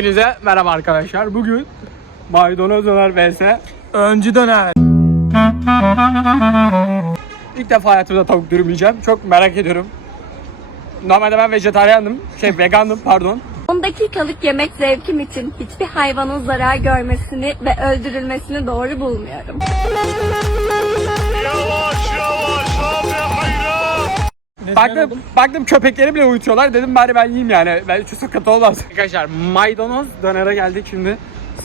Hepinize merhaba arkadaşlar. Bugün maydanoz döner vs. Öncü döner. İlk defa hayatımda tavuk dürüm yiyeceğim. Çok merak ediyorum. Normalde ben vejetaryandım. Şey vegandım pardon. 10 dakikalık yemek zevkim için hiçbir hayvanın zarar görmesini ve öldürülmesini doğru bulmuyorum. Baktım, baktım köpekleri bile uyutuyorlar. Dedim bari ben yiyeyim yani. Ben şu sıkıntı olmaz. Arkadaşlar maydanoz dönere geldik şimdi.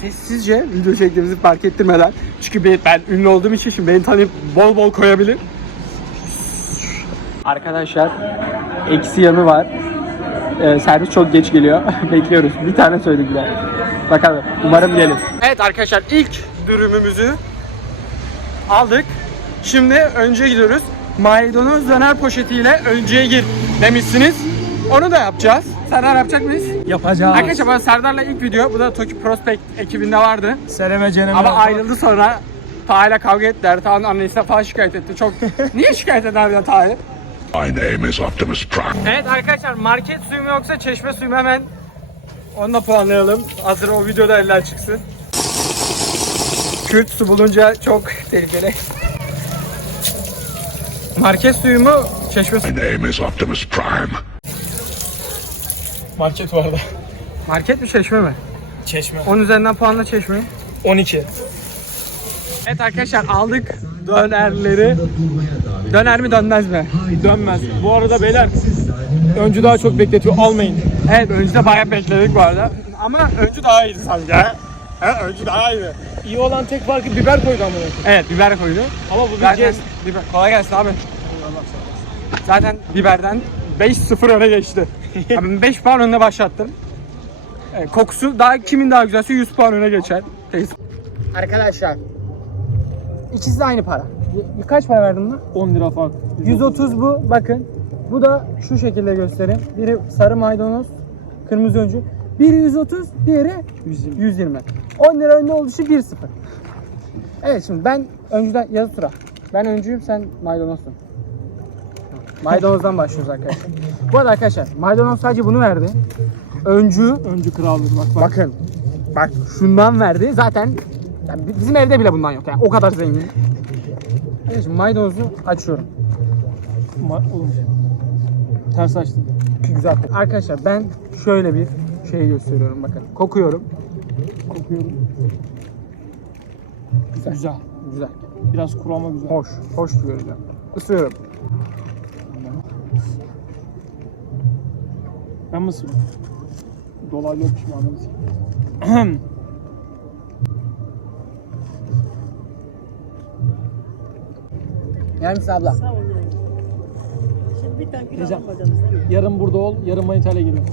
Sessizce video çektiğimizi fark ettirmeden. Çünkü ben, ben ünlü olduğum için şimdi beni tanıyıp bol bol koyabilir. Arkadaşlar eksi yanı var. Ee, servis çok geç geliyor. Bekliyoruz. Bir tane söylediler. Bakalım. Umarım gelir. Evet arkadaşlar ilk dürümümüzü aldık. Şimdi önce gidiyoruz. Maydanoz döner poşetiyle önceye gir demişsiniz. Onu da yapacağız. Serdar yapacak mıyız? Yapacağız. Arkadaşlar bu Serdar'la ilk video. Bu da Toki Prospect ekibinde vardı. Sere ve Cenem'e. Ama ayrıldı sonra. Taha'yla kavga ettiler. Taha'nın annesine falan şikayet etti. Çok... Niye şikayet eder harbiden Taha'yı? My name is Optimus Prime. Evet arkadaşlar market suyu mu yoksa çeşme suyu mu hemen onu da puanlayalım. Hazır o videoda eller çıksın. Kürt su bulunca çok tehlikeli. Market suyu mu çeşme suyu? My name is Optimus Prime. Market vardı. Market mi çeşme mi? Çeşme. 10 üzerinden puanla çeşmeyi. 12. Evet arkadaşlar aldık dönerleri. Döner mi dönmez mi? Dönmez. Bu arada beyler öncü daha çok bekletiyor. Almayın. Evet öncüde bayağı bekledik bu arada. Ama öncü daha iyiydi sanki ha. Ha, öncü daha iyiydi. İyi olan tek farkı biber koydu ama. Evet biber koydu. Ama bu bir Zaten jest. biber. Kolay gelsin abi. Zaten biberden 5-0 öne geçti. Abi 5 puan önüne başlattım. Evet, kokusu daha kimin daha güzelse 100 puan öne geçer. Arkadaşlar ikisi de aynı para. Kaç para verdin lan? 10 lira fark. 130 bu bakın. Bu da şu şekilde göstereyim. Biri sarı maydanoz, kırmızı öncü. Biri 130, diğeri 120. 120. 10 lira önde olduğu için 1-0. Evet şimdi ben öncüden yazı tura. Ben öncüyüm sen maydanozsun. Maydanozdan başlıyoruz arkadaşlar. Bu arada arkadaşlar maydanoz sadece bunu verdi. Öncü Öncü kraldır bak bak. bakın bak şundan verdi. Zaten yani bizim evde bile bundan yok yani o kadar zengin. Evet şimdi maydanozu açıyorum. Ma- oğlum. Ters açtım. Güzel. Arkadaşlar ben şöyle bir şey gösteriyorum bakın. Kokuyorum. Kokuyorum. Güzel. Güzel. Güzel. Biraz kuru ama güzel. Hoş. Hoş göreceğim. Isırıyorum. Ben mi ısırıyorum? Dolaylı öpüşme anladın sen. Yer misin abla? Şimdi bir tane kilo? Yarın burada ol, yarın manitayla geliyor.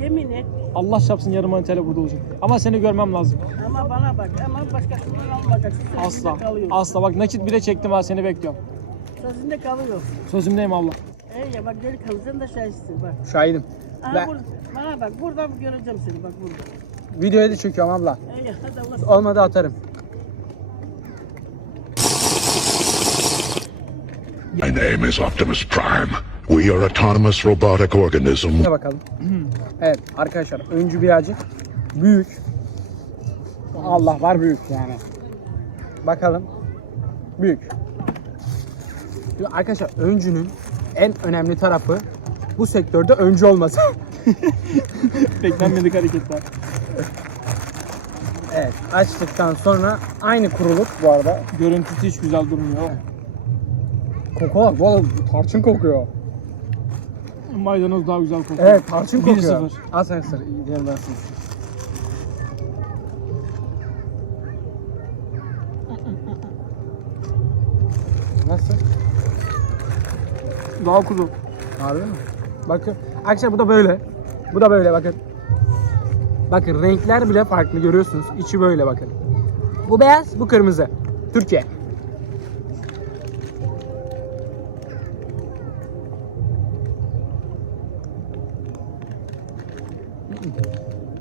Yemin et Allah çarpsın yarın manitayla burada olacak. Ama seni görmem lazım. ama bana bak ama başkasından almayacaksın. Sözünde Asla. Asla. Bak nakit bile çektim ha seni bekliyorum. Sözünde kalıyor. Sözümdeyim abla. Ey ya bak geri kalacaksın da şahitsin bak. Şahidim. Aha, Ben- bur- bana bak buradan göreceğim seni bak burada. Videoya da çekiyorum abla. Ey ya hadi Allah Olmadı atarım. My name is Optimus Prime. We are autonomous robotic organism. Şuna bakalım. evet arkadaşlar öncü birazcık büyük. Allah var büyük yani. Bakalım. Büyük. Şimdi arkadaşlar öncünün en önemli tarafı bu sektörde öncü olması. Beklenmedik hareketler. evet açtıktan sonra aynı kuruluk bu arada. Görüntüsü hiç güzel durmuyor. Koku var. Valla tarçın kokuyor. Maydanoz daha güzel kokuyor. Evet tarçın 1-0. kokuyor. Al sen ısır. Diğerini ben ısırayım. Nasıl? Daha kuru. Harbi mi? Bakın. Arkadaşlar bu da böyle. Bu da böyle bakın. Bakın renkler bile farklı görüyorsunuz. İçi böyle bakın. Bu beyaz, bu kırmızı. Türkiye.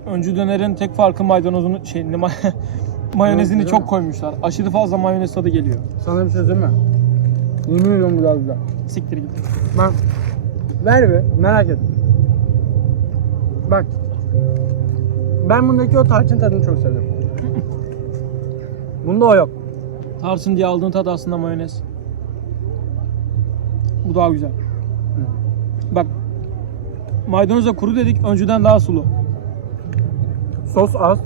Öncü dönerin tek farkı maydanozunu şey ma- mayonezini mi? çok koymuşlar. Aşırı fazla mayonez tadı geliyor. Sana bir şey söyleyeyim mi? Yemin ediyorum daha güzel. Siktir git. Ben ver bir merak et. Bak. Ben bundaki o tarçın tadını çok seviyorum. Bunda o yok. Tarçın diye aldığın tat aslında mayonez. Bu daha güzel. Bak maydanoza kuru dedik önceden daha sulu. Sos az.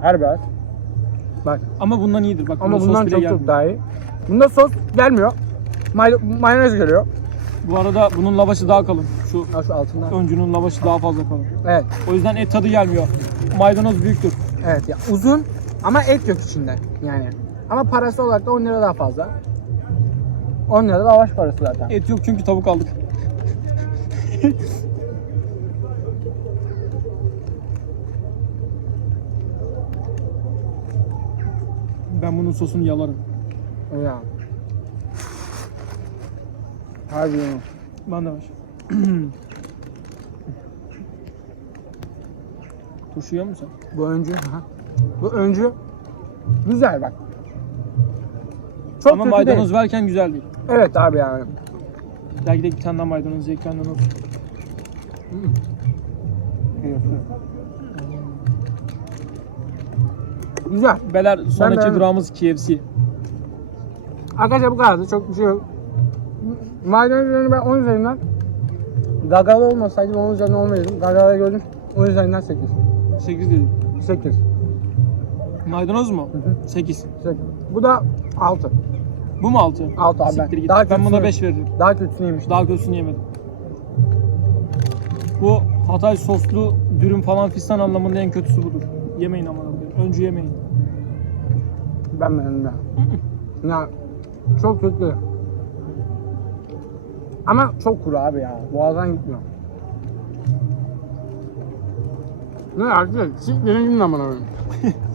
Harbi az. Bak Ama bundan iyidir. Bak ama bunda bundan sos bile çok gelmiyor. çok daha iyi. Bunda sos gelmiyor. May- mayonez geliyor. Bu arada bunun lavaşı daha kalın. Şu şu altından. öncünün lavaşı daha fazla kalın. Evet. O yüzden et tadı gelmiyor. Maydanoz büyüktür. Evet ya uzun ama et yok içinde yani. Ama parası olarak da 10 lira daha fazla. 10 lira da lavaş parası zaten. Et yok çünkü tavuk aldık. ben bunun sosunu yalarım. Ya. Harbi ya. Ben de var. Turşu yiyor musun Bu öncü. Aha. Bu öncü. Güzel bak. Çok Ama kötü maydanoz değil. verken güzel değil. Evet abi yani. Gel gidelim bir tane daha maydanoz ye kendin ol. Güzel. Beler sonraki beğendim. durağımız KFC. Arkadaşlar bu kadardı. Çok bir şey yok. Maydanoz üzerine ben 10 üzerinden Gagalı olmasaydı ben 10 üzerinden 10 verirdim. Gagalı gördüm. 10 üzerinden 8. 8 dedim. 8. Maydanoz mu? hı. 8. 8. Bu da 6. Bu mu 6? 6 abi Siktir ben. git. Daha ben buna kötüsünü- 5 veririm. Daha kötüsünü yemiştim. Daha kötüsünü yemedim. Bu Hatay soslu dürüm falan fistan anlamında en kötüsü budur. Yemeyin aman. Öncü yemeyin. Ben beğendim ya. ya çok kötü. Ama çok kuru abi ya. Boğazdan gitmiyor. Ne arkadaşlar? Siktirin gidin amına koyayım.